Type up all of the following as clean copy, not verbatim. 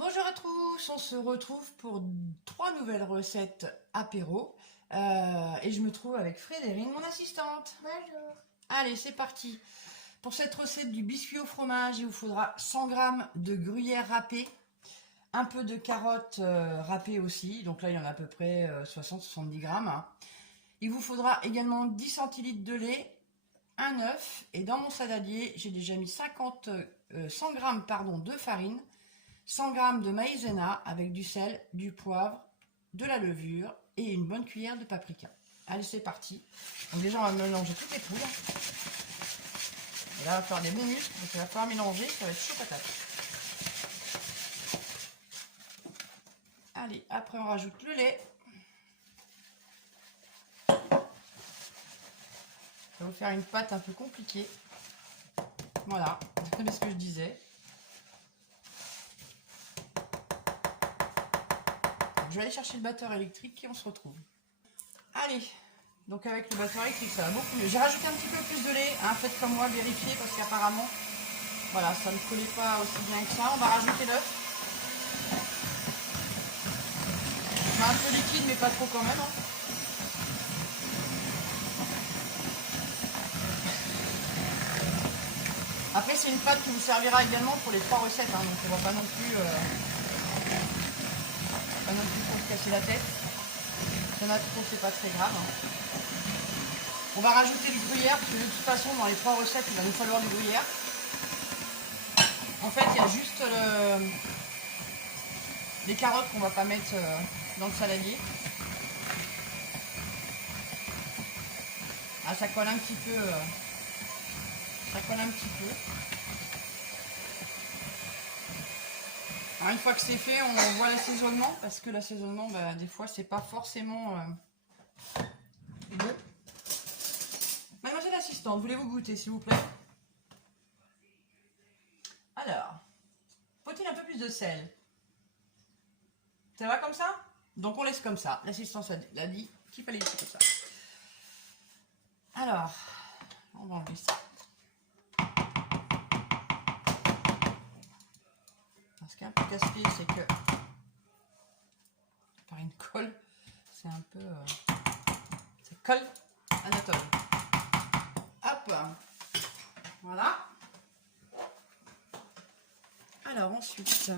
Bonjour à tous, on se retrouve pour 3 nouvelles recettes apéro et je me trouve avec Frédéric, mon assistante. Bonjour. Allez, c'est parti. Pour cette recette du biscuit au fromage, il vous faudra 100 g de gruyère râpée, un peu de carottes râpées aussi, donc là il y en a à peu près 60-70 g. Il vous faudra également 10 centilitres de lait, un œuf et dans mon saladier, j'ai déjà mis 100 g de farine, 100 g de maïzena avec du sel, du poivre, de la levure et une bonne cuillère de paprika. Allez, c'est parti. Donc déjà, on va mélanger toutes les poudres. Et là, on va faire des bons muscles, donc il va falloir mélanger, ça va être chaud patate. Allez, après on rajoute le lait. Ça va vous faire une pâte un peu compliquée. Voilà, c'est ce que je disais. Je vais aller chercher le batteur électrique et on se retrouve. Allez, donc avec le batteur électrique ça va beaucoup mieux. J'ai rajouté un petit peu plus de lait, hein, faites comme moi, vérifiez parce qu'apparemment, voilà, ça ne collait pas aussi bien que ça. On va rajouter l'œuf. C'est un peu liquide mais pas trop quand même. Hein. Après c'est une pâte qui vous servira également pour les 3 recettes, hein, donc on ne va pas non plus trop se casser la tête. Si y en a trop, c'est pas très grave. On va rajouter du gruyère, parce que de toute façon, dans les 3 recettes, il va nous falloir du gruyère. En fait, il y a juste les carottes qu'on va pas mettre dans le saladier. Ah, ça colle un petit peu. Ça colle un petit peu. Alors, une fois que c'est fait, on voit l'assaisonnement, parce que l'assaisonnement, bah, des fois, c'est pas forcément bon. Mademoiselle l'assistante, voulez-vous goûter, s'il vous plaît? Alors, faut-il un peu plus de sel? Ça va comme ça? Donc on laisse comme ça. L'assistance a dit qu'il fallait laisser comme ça. Alors, on va enlever ça. Ce qui est un peu casse-pied, c'est que par une colle, c'est un peu... ça colle anatole. Hop, voilà. Alors ensuite,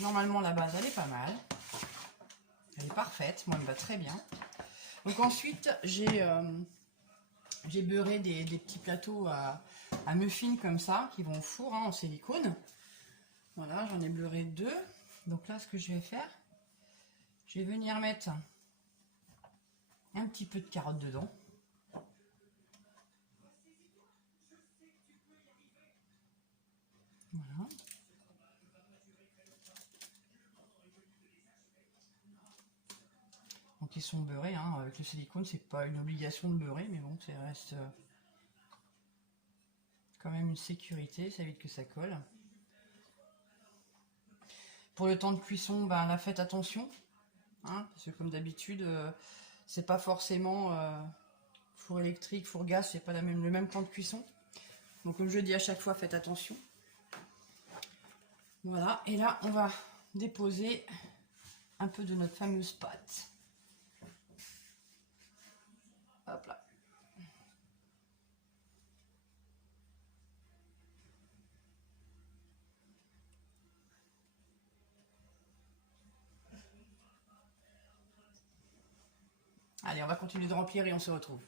normalement la base elle est pas mal. Elle est parfaite, moi elle me va très bien. Donc ensuite, j'ai beurré des petits plateaux à muffins comme ça, qui vont au four hein, en silicone. Voilà, j'en ai beurré 2. Donc là, ce que je vais faire, je vais venir mettre un petit peu de carotte dedans. Voilà. Donc ils sont beurrés, hein. Avec le silicone, c'est pas une obligation de beurrer, mais bon, ça reste quand même une sécurité, ça évite que ça colle. Pour le temps de cuisson, ben, là faites attention, hein, parce que comme d'habitude, c'est pas forcément four électrique, four gaz, c'est pas le même temps de cuisson. Donc comme je dis à chaque fois, faites attention. Voilà, et là on va déposer un peu de notre fameuse pâte. Hop là. Allez, on va continuer de remplir et on se retrouve.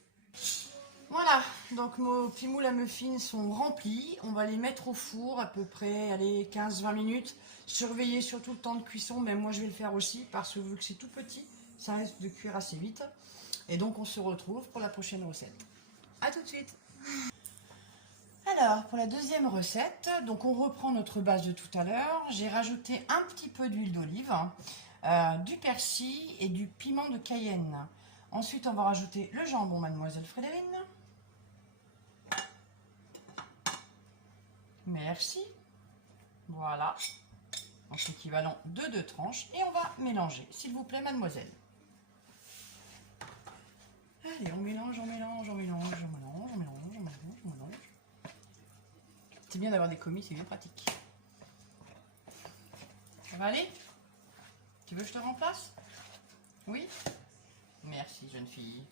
Voilà, donc nos petits moules à muffins sont remplis. On va les mettre au four à peu près, allez, 15-20 minutes. Surveillez surtout le temps de cuisson, mais moi je vais le faire aussi parce que vu que c'est tout petit, ça risque de cuire assez vite. Et donc on se retrouve pour la prochaine recette. A tout de suite. Alors, pour la deuxième recette, donc on reprend notre base de tout à l'heure. J'ai rajouté un petit peu d'huile d'olive, du persil et du piment de Cayenne. Ensuite, on va rajouter le jambon, mademoiselle Frédérine. Merci. Voilà. Donc l'équivalent de 2 tranches. Et on va mélanger, s'il vous plaît, mademoiselle. Allez, on mélange, on mélange, on mélange, on mélange, on mélange, on mélange, on mélange. C'est bien d'avoir des commis, c'est bien pratique. va aller? Tu veux que je te remplace? Oui? Merci, jeune fille.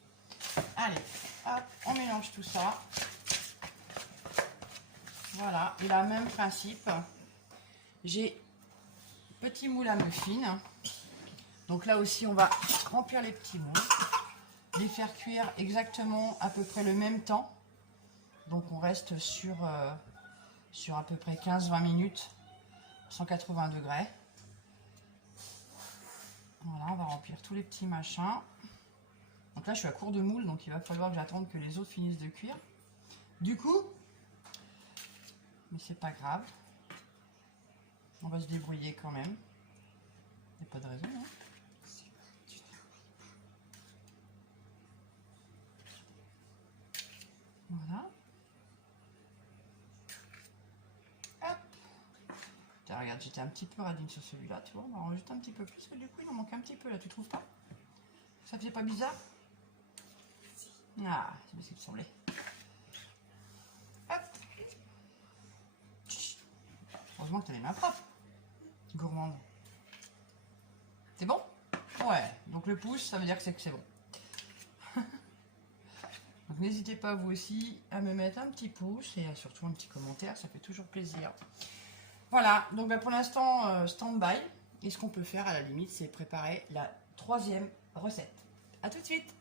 Allez, hop, on mélange tout ça. Voilà, et là, même principe. J'ai petit moule à muffins. Donc là aussi, on va remplir les petits moules. Les faire cuire exactement à peu près le même temps. Donc on reste sur à peu près 15-20 minutes, 180 degrés. Voilà, on va remplir tous les petits machins. Donc là, je suis à court de moule, donc il va falloir que j'attende que les autres finissent de cuire. Du coup, mais c'est pas grave. On va se débrouiller quand même. Il n'y a pas de raison, hein. Voilà. Hop. Tiens, regarde, j'étais un petit peu radine sur celui-là, tu vois. On va en rajouter un petit peu plus, parce que du coup, il en manque un petit peu là, tu trouves pas? Ça fait pas bizarre? Ah, c'est ce qu'il me semblait. Hop. Heureusement que tu as les mains propres. Gourmande. C'est bon? Ouais, donc le pouce, ça veut dire que c'est bon. Donc n'hésitez pas vous aussi à me mettre un petit pouce et surtout un petit commentaire, ça fait toujours plaisir. Voilà, donc pour l'instant, stand-by. Et ce qu'on peut faire à la limite, c'est préparer la troisième recette. A tout de suite.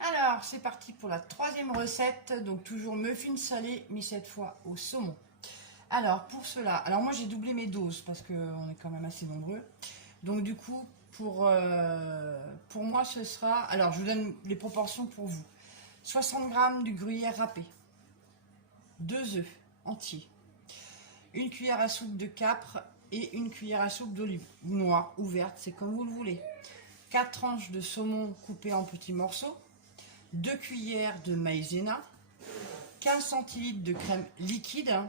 Alors, c'est parti pour la troisième recette. Donc toujours muffins salés, mais cette fois au saumon. Alors, pour cela, alors moi j'ai doublé mes doses parce qu'on est quand même assez nombreux. Donc du coup, pour moi ce sera, alors je vous donne les proportions pour vous. 60 g de gruyère râpé, 2 œufs entiers, 1 cuillère à soupe de capre et 1 cuillère à soupe d'olive noire ou verte, c'est comme vous le voulez. 4 tranches de saumon coupées en petits morceaux, 2 cuillères de maïzena, 15 centilitres de crème liquide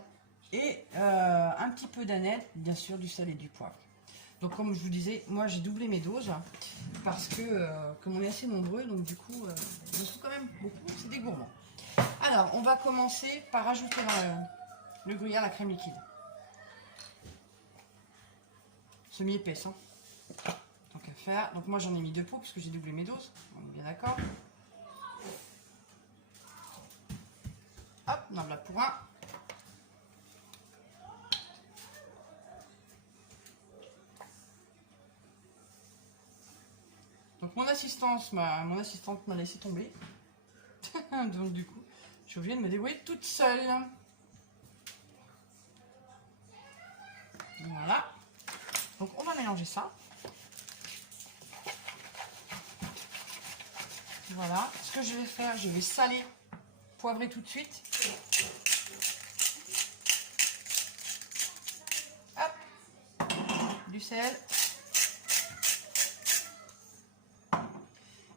et un petit peu d'aneth, bien sûr du sel et du poivre. Donc comme je vous disais, moi j'ai doublé mes doses parce que comme on est assez nombreux, donc du coup il faut quand même beaucoup, c'est des gourmands. Alors on va commencer par ajouter dans le gruyère la crème liquide. Semi-épaisse, hein. Tant qu'à faire. Donc moi j'en ai mis 2 pots puisque j'ai doublé mes doses, on est bien d'accord. Hop, on en a pour un. Donc mon assistante m'a laissé tomber. Donc du coup, je suis obligée de me débrouiller toute seule. Voilà. Donc on va mélanger ça. Voilà. Ce que je vais faire, je vais saler, poivrer tout de suite. Hop. Du sel.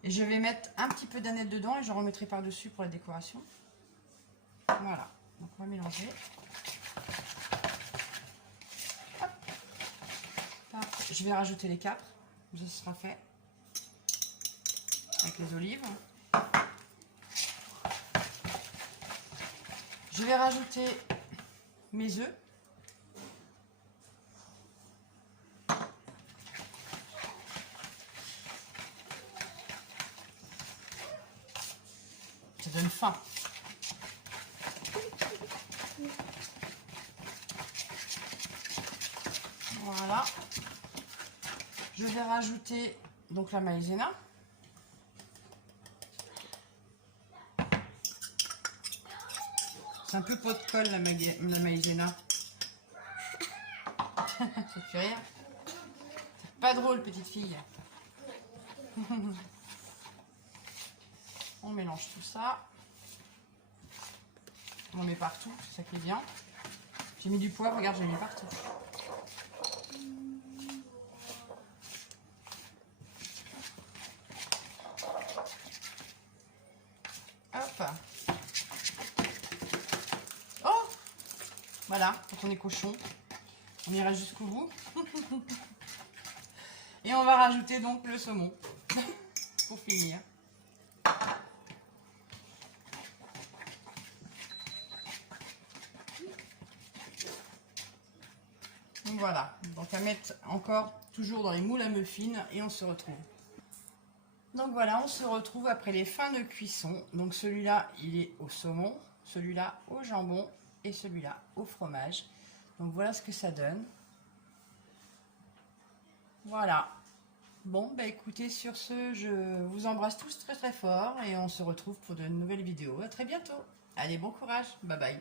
Et je vais mettre un petit peu d'aneth dedans et je remettrai par-dessus pour la décoration. Voilà. Donc on va mélanger. Hop. Je vais rajouter les capres. Ça sera fait. Avec les olives. Je vais rajouter mes œufs. Ça donne faim. Voilà. Je vais rajouter donc la maïzena. C'est un peu pot de colle la maïzena. Ça te fait rire? C'est pas drôle, petite fille. On mélange tout ça. On met partout, c'est ça qui est bien. J'ai mis du poivre, regarde, j'ai mis partout. Hop. Oh! Voilà, quand on est cochon, on ira jusqu'au bout. Et on va rajouter donc le saumon pour finir. Voilà, donc à mettre encore toujours dans les moules à muffins et on se retrouve. Donc voilà, on se retrouve après les fins de cuisson. Donc celui-là, il est au saumon, celui-là au jambon et celui-là au fromage. Donc voilà ce que ça donne. Voilà. Bon, bah écoutez, sur ce, je vous embrasse tous très très fort et on se retrouve pour de nouvelles vidéos. À très bientôt. Allez, bon courage. Bye bye.